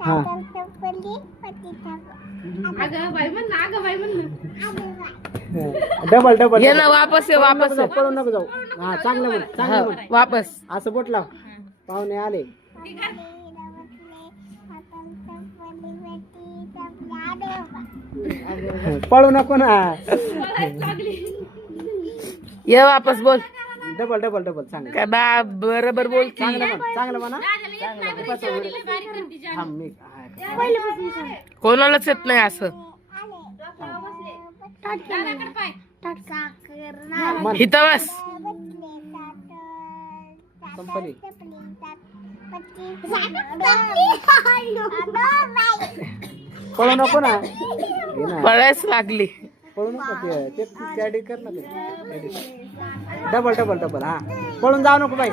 हा double double ये ना वापस ये वापस ये. पळून नको जाऊ हा चांगलं म्हण चांगलं म्हण वापस. असं बोट लाव पाहुणे आले पळू नको ना ये वापस बोल. डबल डबल डबल चांगलं काय बा बरोबर बोल की. चांगलं म्हणा थांब मी कोणालाच येत नाही असं. इथं बस. कंपनी पळू नको ना घे ना. पळायच लागली. पळू नको ते कॅडी कर ना डबल डबल डबल हा पळून जाऊ नको बाई